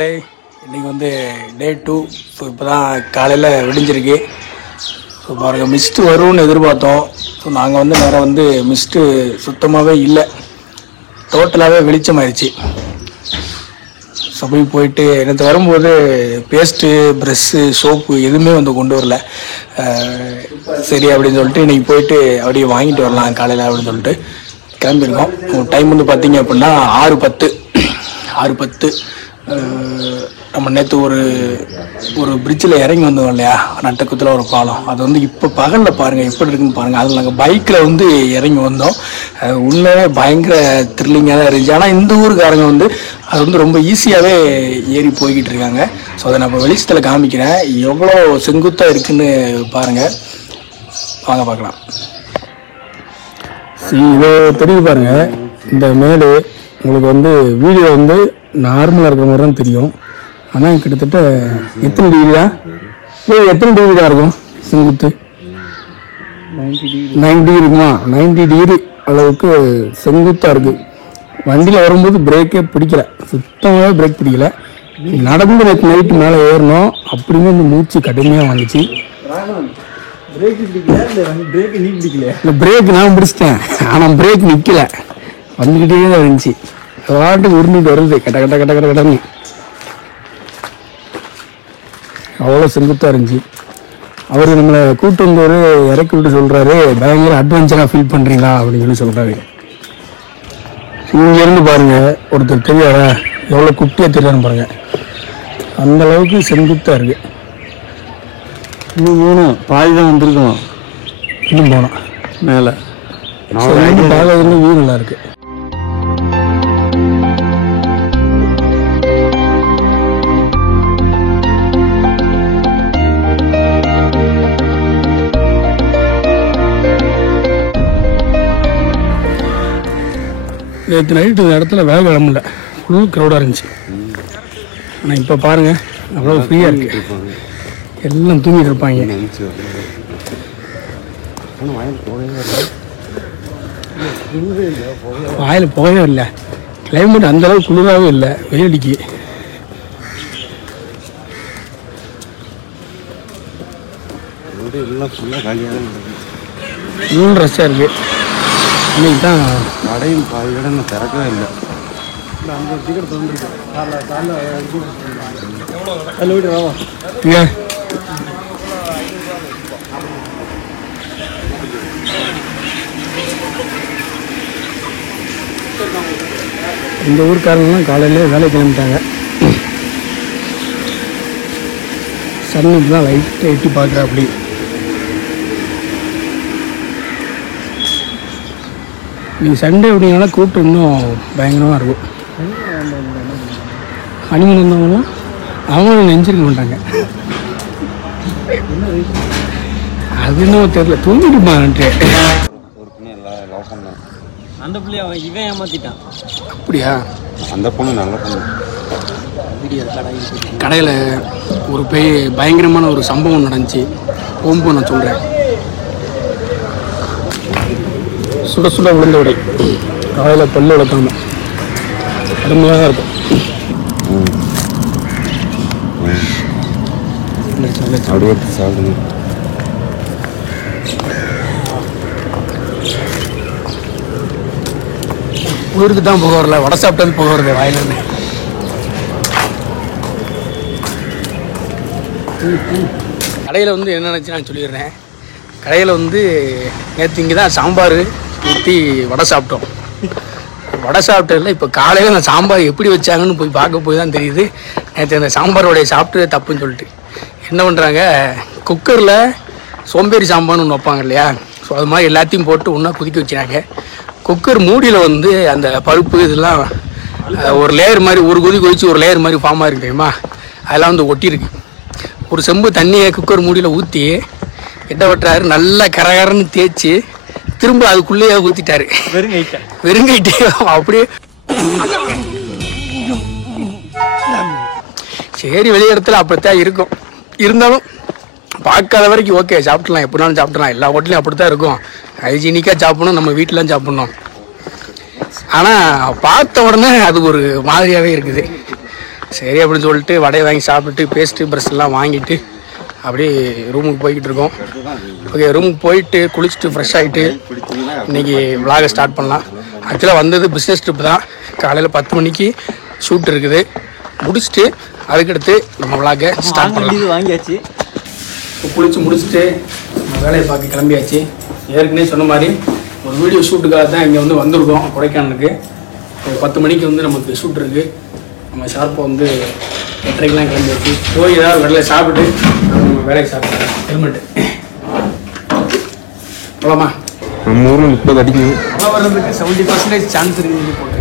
நண்பர்களே, இன்றைக்கி வந்து டே 2. ஸோ இப்போ தான் காலையில் விடிஞ்சிருக்கு. ஸோ பாருங்கள், மிஸ்ட்டு வரும்னு எதிர்பார்த்தோம். ஸோ நாங்கள் வந்து நேரம் வந்து மிஸ்ட்டு சுத்தமாகவே இல்லை, டோட்டலாகவே வெளிச்சமாயிடுச்சு. ஸோ போயிட்டு எனக்கு வரும்போது பேஸ்ட்டு, ப்ரெஷ்ஷு, சோப்பு எதுவுமே வந்து கொண்டு வரல. சரி அப்படின்னு சொல்லிட்டு இன்றைக்கி போயிட்டு அப்படியே வாங்கிட்டு வரலாம் காலையில் அப்படின்னு சொல்லிட்டு கிளம்பியிருக்கோம். டைம் வந்து பார்த்திங்க அப்படின்னா 6:10. நம்ம நேற்று ஒரு பிரிட்ஜில் இறங்கி வந்தோம் இல்லையா, நட்டக்குத்தில் ஒரு பாலம். அது வந்து இப்போ பகலில் பாருங்கள் எப்படி இருக்குன்னு பாருங்கள். அதில் நாங்கள் பைக்கில் வந்து இறங்கி வந்தோம். உண்மையே பயங்கர த்ரில்லிங்காக தான் இருந்துச்சு. ஆனால் இந்த ஊருக்காரங்க வந்து அது வந்து ரொம்ப ஈஸியாகவே ஏறி போய்கிட்டு இருக்காங்க. ஸோ அதை நான் இப்போ வெளிச்சத்தில் காமிக்கிறேன், எவ்வளோ செங்குத்தாக இருக்குன்னு பாருங்கள். வாங்க பார்க்கலாம். இதை தெரிஞ்சு பாருங்கள், இந்த மேடு உங்களுக்கு வந்து வீடியோ வந்து நார்மலாக இருக்கிற மாதிரி தான் தெரியும். ஆனால் கிட்டத்தட்ட எத்தனை டிகிரி தான் இருக்கும் செங்குத்து? 90 டிகிரி இருக்குமா? 90 டிகிரி அளவுக்கு செங்குத்தாக இருக்குது. வண்டியில் வரும்போது பிரேக்கே பிடிக்கல, சுத்தமாகவே பிரேக் பிடிக்கல. நடந்து நேற்று நைட்டு மேலே ஏறணும், அப்படிங்க இந்த மூச்சு கடுமையாக வந்துச்சு. இந்த பிரேக் நான் பிடிச்சிட்டேன், ஆனால் பிரேக் நிற்கல, வந்துக்கிட்டே தான் இருந்துச்சு. வாட்டுக்கு உருண்டுட்டு வருது கட்ட கட்ட கட்ட கட்ட கடன்னு. அவ்வளோ செங்குத்தாக இருந்துச்சு. அவர் நம்மளை கூப்பிட்டு வந்தவர் இறக்கி விட்டு சொல்கிறாரு, பயங்கர அட்வென்ச்சராக ஃபீல் பண்ணுறீங்களா அப்படின்னு சொல்லி சொல்கிறாரு. இங்கேருந்து பாருங்கள், ஒருத்தர் தெரியாதா எவ்வளோ குட்டியாக தெரியாதுன்னு பாருங்கள், அந்தளவுக்கு செங்குத்தாக இருக்குது. இன்னும் போகணும், பாதி தான் வந்துருக்கோம், இன்னும் போனோம் மேலே. பார்க்கறதுல வியூ நல்லா இருக்குது. நேற்று நைட்டு இந்த இடத்துல வேலை கிளம்பல, ஃபுல் க்ரௌடாக இருந்துச்சு. ஆனால் இப்போ பாருங்கள் அவ்வளோ ஃப்ரீயாக இருக்குது, எல்லாம் தூங்கிட்டு இருப்பாங்க. வாயில் போகவே இல்லை, கிளைமேட் அந்தளவுக்கு குளிராகவே இல்லை, வெயிலடிக்கு. ஃபுல் ரஷ்ஷாக இருக்குது. இன்னைக்கு தான் கடையும் பாதி கடை நான் திறக்கவே இல்லை. இந்த ஊருக்காரங்களாம் காலையிலே வேலை கிளம்பிட்டாங்க. சன்னுக்கு தான் லைட்டாக எட்டி பார்க்குறா. அப்படி நீங்கள் சண்டே அப்படினால கூட்டம் இன்னும் பயங்கரமாக இருக்கும். ஹனிமூன் வந்தவங்களாம் அவங்களும் நெஞ்சிருக்க மாட்டாங்க. அது இன்னும் தெரியல, தூங்கிட்டுப்பான்ட்டு. அந்த பிள்ளைய இவன் ஏமாத்திட்டான். அப்படியா? அந்த பொண்ணு நல்ல பொண்ணு. கடையில் ஒரு பயங்கரமான ஒரு சம்பவம் நடந்துச்சு. போகும்போது நான் சொல்கிறேன். சுட சுட விழுந்த உடை, காலையில் பல்லு விளக்காம அருமையாக தான் இருக்கும். ஊருக்கு தான் போக வரல, வடை சாப்பிட்டது போக வருது வாயிலிருந்து. கடையில் வந்து என்ன நினச்சி நான் சொல்லிடுறேன். கடையில் வந்து நேற்று இங்கே தான் சாம்பார் ஊற்றி வடை சாப்பிட்டோம். வடை சாப்பிட்டதில்ல, இப்போ காலையில் அந்த சாம்பார் எப்படி வச்சாங்கன்னு போய் பார்க்க போய் தான் தெரியுது நேற்று அந்த சாம்பாரோடைய சாப்பிட்டு தப்புன்னு சொல்லிட்டு. என்ன பண்ணுறாங்க, குக்கரில் சோம்பேறி சாம்பார்னு ஒன்று வைப்பாங்க இல்லையா, ஸோ அது மாதிரி எல்லாத்தையும் போட்டு ஒன்றா கொதிக்க வச்சுறாங்க. குக்கர் மூடியில் வந்து அந்த பருப்பு இதெல்லாம் ஒரு லேயர் மாதிரி, ஒரு கொதிச்சு ஒரு லேயர் மாதிரி ஃபார்மாக இருக்கு தெரியுமா, அதெல்லாம் வந்து ஒட்டியிருக்கு. ஒரு செம்பு தண்ணியை குக்கர் மூடியில் ஊற்றி எட்ட வெட்டுறாரு, நல்லா கரகரன்னு தேய்ச்சி திரும்ப அதுக்குள்ளேயே ஊற்றிட்டாரு. வெறுங்கைட்டே அப்படியே. சரி, வெளி இடத்துல அப்படித்தான் இருக்கும், இருந்தாலும் பார்க்காத வரைக்கும் ஓகே, சாப்பிட்லாம், எப்படினாலும் சாப்பிட்லாம். எல்லா ஹோட்டலையும் அப்படி தான் இருக்கும், ஹைஜீனிக்காக சாப்பிட்ணும், நம்ம வீட்டிலாம் சாப்பிட்ணும். ஆனால் பார்த்த உடனே அது ஒரு மாதிரியாகவே இருக்குது. சரி அப்படின்னு சொல்லிட்டு வடையை வாங்கி சாப்பிட்டுட்டு பேஸ்ட்டு ப்ரெஷ் எல்லாம் வாங்கிட்டு அப்படியே ரூமுக்கு போய்கிட்டு இருக்கோம். ஓகே, ரூமுக்கு போயிட்டு குளிச்சுட்டு ஃப்ரெஷ் ஆகிட்டு இன்றைக்கி விளாகை ஸ்டார்ட் பண்ணலாம். ஆக்சுவலாக வந்தது பிஸ்னஸ் ட்ரிப் தான். காலையில் 10 மணிக்கு ஷூட் இருக்குது. முடிச்சுட்டு அதுக்கடுத்து நம்ம விளாகை ஸ்டார்ட் பண்ணலாம். வாங்கியாச்சு. குளிச்சு முடிச்சுட்டு நம்ம வேலையை பார்க்க கிளம்பியாச்சு. ஏற்கனவே சொன்ன மாதிரி ஒரு வீடியோ ஷூட்டுக்காக தான் இங்கே வந்து வந்திருக்கோம் கொடைக்கானலுக்கு. 10 மணிக்கு வந்து நமக்கு ஷூட் இருக்குது. நம்ம ஷார்ப்பாக வந்து 8:30க்கெலாம் கிளம்பியாச்சு. போய் ஏதாவது வேலையை சாப்பிட்டு நம்ம வேலையை சாப்பிட்டோம். ஹெல்மெட்டு போலாமா? நம்ம ஊரில் 30 அடிக்கும். மழை வர்றதுக்கு 70% சான்ஸ் இருக்குது போட்டு.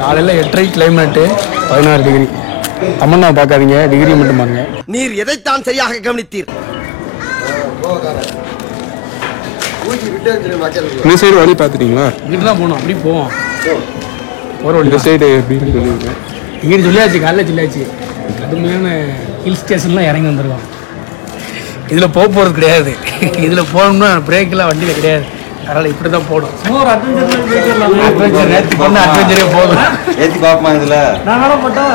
காலையில் 8:30 கிளைமேட்டு 16 டிகிரி. தமன்னா பார்க்காதீங்க, டிகிரி மட்டும் பாருங்க. நீர் எதைத்தான் சரியாக கவனித்தீர்? இந்த சைடு வழி பார்த்துட்டீங்களா? இங்கிட்டு தான் போகணும். அப்படி போவோம். போகிற வழி இந்த சைடு எப்படின்னு சொல்லியிருக்கேன். இங்கிட்டு சொல்லியாச்சு, காலையில் சொல்லியாச்சு. கடுமையான ஹில் ஸ்டேஷன்லாம் இறங்கி வந்துருக்கோம். இதில் போகிறது கிடையாது. இதில் போகணும்னா பிரேக்கெலாம் வண்டியில் கிடையாது. அதனால் இப்படி தான் போடும். ஒரு அட்வென்ச்சர் நேற்று பண்ண அட்வென்ச்சரே போதும். ஏற்றி பார்ப்போமா இதில்? நான் வேலை போட்டா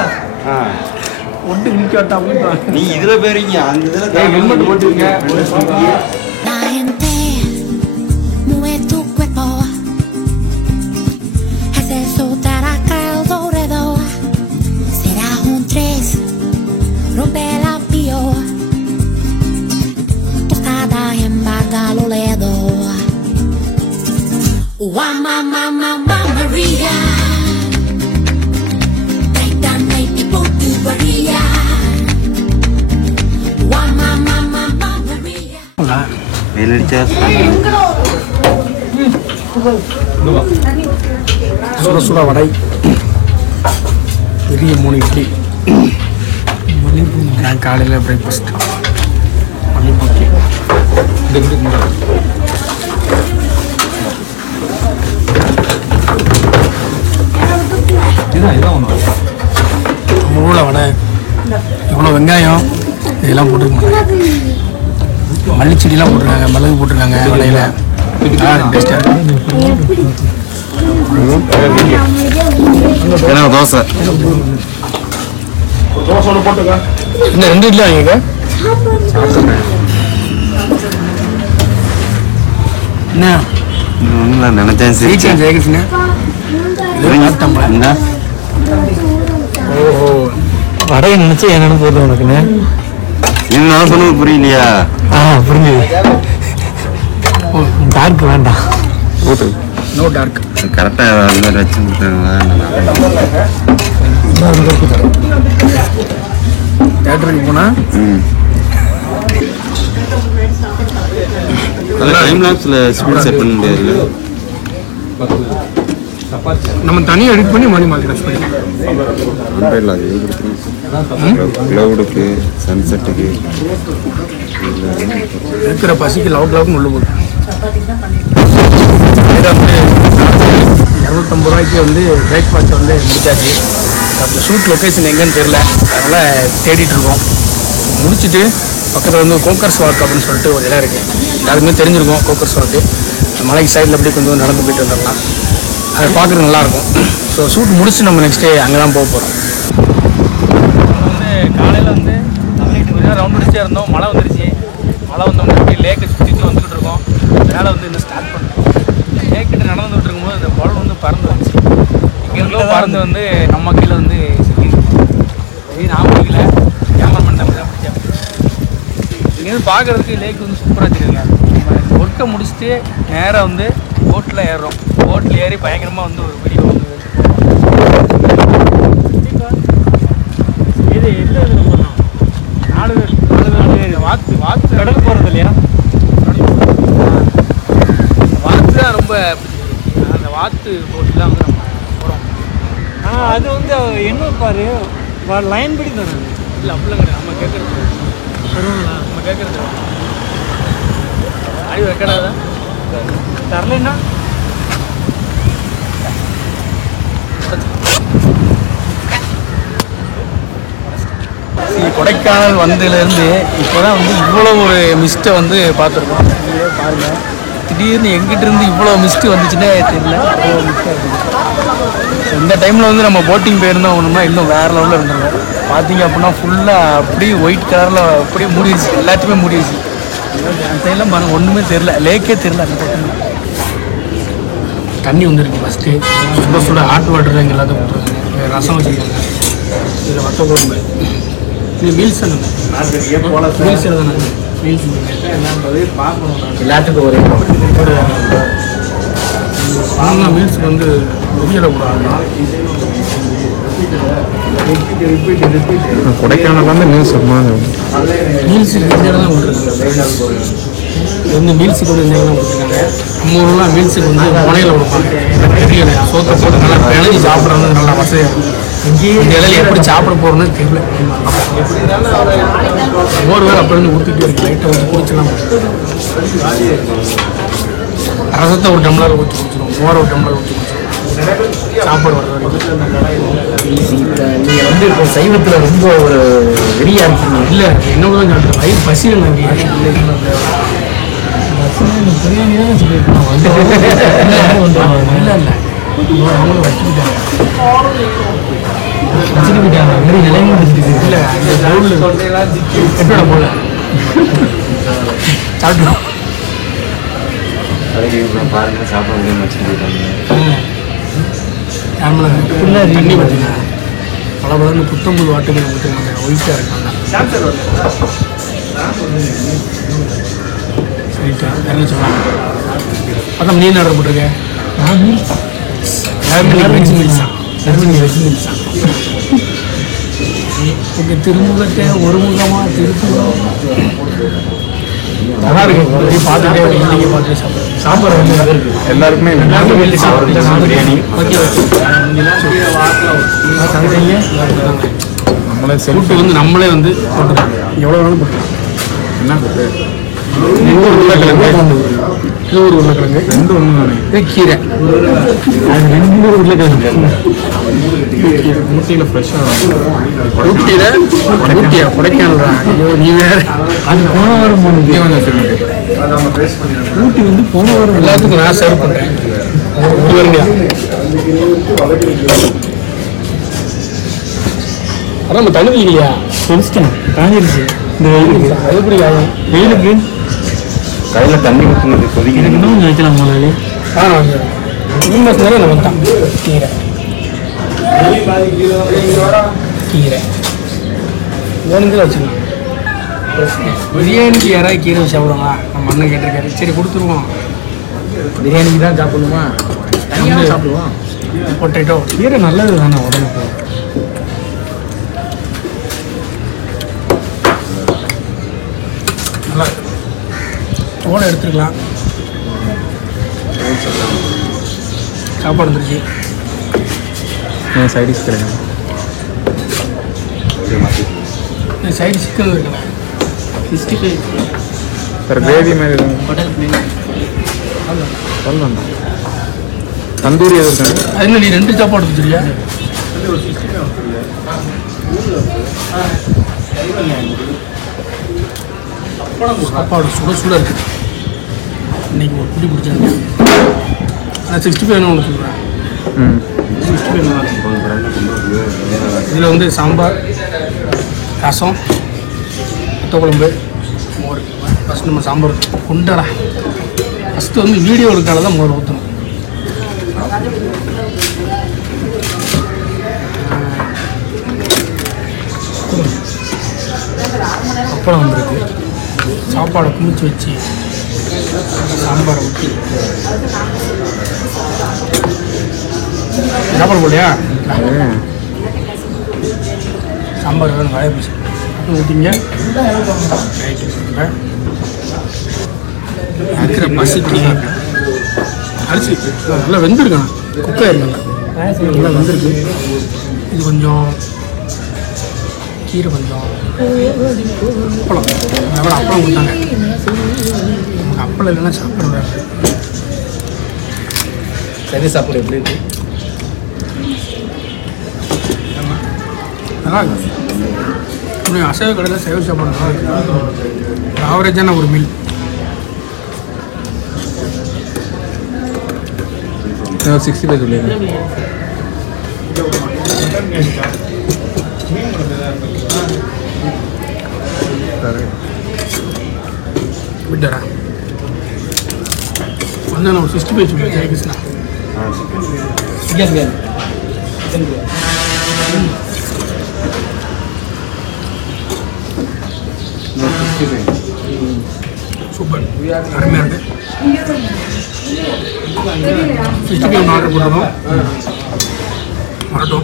ஒட்டு நிற்க வேட்டா அப்படின்னு நீ இதில் போயிருங்க, அந்த இதில் ஹெல்மெட் போட்டுருங்க. La gente mueve tu cuerpo, hace soltar acá el alrededor. Será un 3, rompe la pio, tostada embarga lo ledo. Mamma Maria, Titan night people do Maria. Mamma Maria. வெயிலடிச்சா சுட சுட வடை, பெரிய 3 இட்லி, நான் காலையில் பிரேக்ஃபாஸ்ட் மல்லிப்பூ முழுவில் வடை, இவ்வளோ வெங்காயம் இதெல்லாம் போட்டுருக்க மாட்டாங்க. மல்லிச்செடியெலாம் போட்டிருக்காங்க, மிளகு போட்டிருக்காங்க வடையில். டேஸ்ட்டாக தோசை. தோசை ஒன்று போட்டுக்கா. இன்னும் 2 இட்லி வாங்கிக்க. என்ன ஒன்றும் நினைச்சேன். ஜெயிச்சேன் ஜெயிச்சுண்ணே. இந்த ஓஹோ, வடையை நினைச்சு என்னன்னு போதும் உனக்குன்னு. நான் சொன்னது புரியலையா? புரிஞ்சுது. டார்க் வேண்டாம். No dark. கரெக்டாக அது மாதிரி வச்சு கொடுத்தாங்களா? தேட்டருக்கு போனால் டைம் லாப்ஸில் ஸ்பீட் செட் பண்ண முடியாது. நம்ம தனியாக எடிட் பண்ணி மணி மாதிரி ட்ரெஸ் பண்ணி க்ளவுடுக்கு சன்செட்டுக்கு இருக்கிற பசிக்கு லவுக்கு உள்ள போகுது. வந்து 250 ரூபாய்க்கு வந்து பிரேக்ஃபாஸ்ட் வந்து முடிச்சாச்சு. அந்த ஷூட் லொக்கேஷன் எங்கேன்னு தெரில, அதனால் தேடிட்டு இருக்கோம். முடிச்சுட்டு பக்கத்தில் வந்து கோக்கர்ஸ் வாக் அப்படின்னு சொல்லிட்டு ஒரு இடம் இருக்குது. யாருக்குமே தெரிஞ்சிருக்கோம் கோக்கர்ஸ் வாக்கு. மலைக்கு சைடில் அப்படியே கொஞ்சம் நடந்து போயிட்டு வந்துடலாம். அதை பார்க்குறது நல்லாயிருக்கும். ஸோ ஷூட் முடிச்சு நம்ம நெக்ஸ்ட் டே அங்கே தான் போக போகிறோம். வந்து காலையில் வந்து நைட்டு கொஞ்சம் ரவுண்ட் அடிச்சே இருந்தோம். மழை வந்துருச்சு. மழை வந்தோம்னா அப்படியே லேக்கை சுற்றிட்டு வந்துக்கிட்டு இருக்கோம். மேலே வந்து இன்னும் ஸ்டார்ட் பண்ணுறோம். லேக்கிட்ட நடந்துகிட்டு இருக்கும்போது அந்த குழல் வந்து பறந்து வந்துச்சு. இங்கேருந்தோ பறந்து வந்து நம்ம கீழே வந்து சிக்கி நான் பிடிக்கல, கேமராமேன் தான் பிடிச்சேன். இங்கேருந்து பார்க்குறதுக்கு லேக் வந்து சூப்பராக தெரியுங்க. நம்ம ஒர்க்கை முடிச்சுட்டு நேராக வந்து போட்டில் ஏறுறோம். போட்டில் ஏறி பயங்கரமாக வந்து ஒரு வீடியோ வந்து இது எந்த இதில் போடுறோம்? 4 பேர் வாத்து கடல் போகிறது இல்லையா? வாத்து தான் ரொம்ப அந்த வாத்து போட்டு தான் வந்து நம்ம போகிறோம். ஆனால் அது வந்து என்ன பாரு லைன் படி தானே. இல்லை அப்படிலாம் கிடையாது. நம்ம கேட்குறது தருவாங்களா? நம்ம கேட்குறது அறிவு வைக்கடாதான் தரலைன்னா கொடைக்கானல் வந்ததுலேருந்து இப்போ தான் வந்து இவ்வளோ ஒரு மிஸ்ட்டை வந்து பார்த்துருக்கோம். பாருங்கள், திடீர்னு எங்கிட்ட இருந்து இவ்வளோ மிஸ்ட்டு வந்துச்சுன்னே தெரியல. இவ்வளோ மிஸ்ட்டாக இருக்குது. இந்த டைமில் வந்து நம்ம போட்டிங் போயிருந்தோம் ஒன்றுமா இன்னும் வேறு லெவலில் இருந்துருவோம். பார்த்தீங்க அப்படின்னா ஃபுல்லாக அப்படியே ஒயிட் கலரில் அப்படியே மூடிடுச்சு, எல்லாத்தையுமே மூடிடுச்சு. அந்த சைடெலாம் பாருங்கள் ஒன்றுமே தெரில, லேக்கே தெரில. அந்த பக்கம் தண்ணி வந்துருக்கு. ஃபஸ்ட்டு சுட சுட ஹாட் வாட்டர் எங்கள் எல்லாத்தையும் கொடுத்துருக்காங்க. ரசம் வச்சுருக்காங்க, இதில் வத்த குழம்பு. இது மீல்ஸ் தானே, மீல்ஸ் தானே, மீல்ஸ் எல்லாத்துக்கும் ஒரே மீல்ஸுக்கு வந்து கொடைக்கானல் வந்து மீல்ஸ் மீல்ஸுக்கு இந்த தான் கொடுத்துருக்காங்க. இது வந்து மீல்ஸுக்கு வந்து இந்த தான் கொடுத்துருக்காங்க. நம்ம ஊர்லாம் மீல்ஸுக்கு வந்து முனையில் கொடுப்பாங்க. சோத்தை போட்டு நல்லா பிணைஞ்சி சாப்பிட்றது நல்லா வசதியாக இருக்கும். இங்கேயே இந்த இலையில எப்படி சாப்பிட போகிறோன்னு தெரியல. மோர் வேறு அப்போ இருந்து ஊற்றிட்டு இருக்கு. லைட்டாக ஊற்றி குடிச்சலாம். ரசத்தை ஒரு டம்ளர் ஊற்றி குடிச்சிடும், மோரை ஒரு டம்ளர் ஊற்றி குடிச்சிடும். சாப்பாடு வர நீங்கள் வந்து இப்போ சைவத்தில் ரொம்ப ஒரு வெறியாக இருக்கீங்க. இல்லை என்ன தான் சாப்பிட்டு வயிறு பசி நம்பி பிரியாணி தான் சொல்லியிருக்கோம். இல்லை இல்லை அவங்களும் வச்சுக்கிட்டாங்க வெறி நிலைமை வச்சுருக்கு. இல்லை அந்த பவுலில் கட்டோட போல சாப்பிட்டுருக்கோம். பாருங்க சாப்பாடு வச்சுருக்காங்க. தண்ணி பார்த்தீங்கன்னா பல பலன்னு புத்தம்புது வாட்டுகள் ஊற்றுறாங்க. ஒயிட்டாக இருக்காங்க. சரிட்டா என்ன சொன்னாங்க. அதான் மீன் ஆர்டர் போட்டிருக்கேன். வெஜ் மீல்ஸ் தான், வெஜ் மீல்ஸ் தான். உங்கள் திருமுகத்தை ஒரு முகமாக திருப்பூர் நல்லா இருக்கு. பார்த்துட்டே நீங்கள் பார்த்துட்டு சாப்பாடு வந்து எல்லாருக்குமே பிரியாணி நம்மளே செல்ஃபி வந்து நம்மளே வந்து போட்டுருக்கோம். எவ்வளோ வேணாலும் போட்டுருக்கோம். என்ன போட்டு உருளைக்கிழங்கு, இது ஒரு உருளைக்கிழங்கு, ரெண்டு ஒன்று தானே. இது கீரை, அது ரெண்டு உருளைக்கிழங்கு. ஊட்டியில் ஃப்ரெஷ்ஷாக ஊட்டியில் கொடைக்கானல் தான். ஐயோ நீ வேறு அது போன வாரம் ஊட்டி வந்து போன வாரம் எல்லாத்துக்கும் நான் சர்வ் பண்ணுறேன். இது வருங்க அதான் நம்ம தண்ணி இல்லையா சொல்லிட்டேன். காஞ்சிருச்சு இந்த வெயிலுக்கு. அது எப்படி ஆகும் வெயிலுக்கு? கையில் தண்ணி ஊற்றுனது கொதிக்க இன்னும் வைக்கலாம் முதலாளி. ஜூன் மாதம் தானே நம்ம தான் கீரை கீரை வேணுங்கிற வச்சுக்கலாம். பிரியாணிக்கு யாராவது கீரை வச்சு சாப்பிடுவாங்களா? நம்ம அண்ணன் கேட்டிருக்காரு. சரி கொடுத்துருவோம். பிரியாணிக்கு தான் சாப்பிடணுமா? தனியாக சாப்பிடுவோம். பொட்டேட்டோ கீரை நல்லது தானே உடம்புக்கு. நல்லா தோலை எடுத்துக்கலாம். சாப்பாடு வந்துருச்சு. சைடிஷ் கிடையாது. சைடு சிக்கன் இருக்குல்ல 65 சார் கிரேவி மாதிரி ஹோட்டல் சொல்லணும். தந்தூரி எது இருக்காங்க? அது என்ன நீ 2 சாப்பாடு வச்சுருக்கியா? சாப்பாடு சுட சுட இருக்குது. இன்னைக்கு ஒரு குடி பிடிச்சாங்க. ஆனால் 65 வேணும் ஒன்று சொல்கிறேன். 65 நல்லா இருக்கும். இதில் வந்து சாம்பார், ரசம், வத்த குழம்பு, மோர். ஃபஸ்ட் நம்ம சாம்பார் கொண்டடா. ஃபஸ்ட்டு வந்து வீடியோ எடுக்கால தான் மோர் ஊற்றணும். அப்பளம் வந்துருக்கு. சாப்பாடை குமிச்சு வச்சு சாம்பாரை ஊற்றி சாப்பாடு போலையா? சாம்பார் வேணும் காய பிடிச்சி ஊற்றிங்க. இருக்கிற பசிக்கு அரிசி நல்லா வெந்திருக்கேன். குக்காயிருந்தாங்க நல்லா வெந்திருக்கு. இது கொஞ்சம் கீரை, கொஞ்சம் அப்பளம். எவ்வளோ அப்பளம் கொடுத்தாங்க. நமக்கு அப்பளம் இல்லைன்னா சாப்பிட சரி. சாப்பாடு எப்படி இருக்கு? நல்லா இருக்கு. இன்னும் அசைவ கடையில் சைவ சாப்பாடு நல்லா இருக்கு. ஆவரேஜான ஒரு மீல். 65 சொல்லிடுங்க. விட்டரா வந்து நான் 65 சொல்லுவேன் ஜெயகிருஷ்ணா. சூப்பர் அருமையாக இருக்கு. 65 ஆர்டர் போட்டதும் வரட்டும்.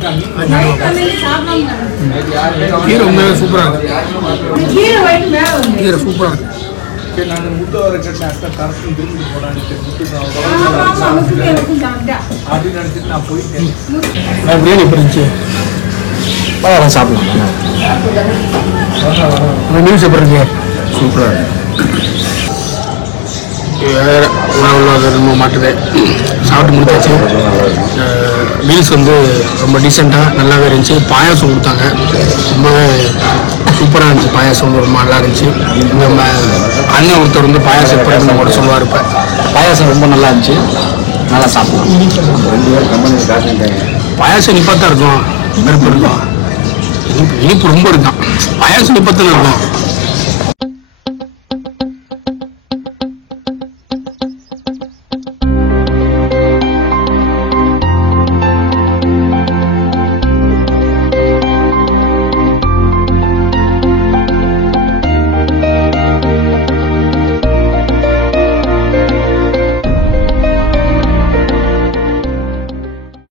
கீரை உண்மையாக சூப்பராக இருக்கு. கீரை சூப்பராக இருக்கு. பிரியாணி எப்படி இருந்துச்சு? சாப்பிடலாம். நியூஸ் எப்படி இருக்கு? சூப்பராக இருக்கு. வேறு உணவு ரொம்ப மாட்டுது. சாப்பிட்டு முடிச்சாச்சு. மீல்ஸ் வந்து ரொம்ப டீசெண்டாக நல்லாவே இருந்துச்சு. பாயாசம் கொடுத்தாங்க, ரொம்பவே சூப்பராக இருந்துச்சு. பாயாசம் வந்து ரொம்ப நல்லா இருந்துச்சு. நம்ம அண்ணன் ஒருத்தர் வந்து பாயாசம் எப்படி இருந்து கூட சொல்லுவார். இப்போ பாயாசம் ரொம்ப நல்லா இருந்துச்சு, நல்லா சாப்பிடலாம். 2 பேர் கம்பெனியில் காசு பாயாசம் இனிப்பாக தான் இருக்கும், வெறுப்பு இருக்கும். இனிப்பு ரொம்ப இருக்கும். பாயாசம் இனிப்பாக தான் இருக்கும்.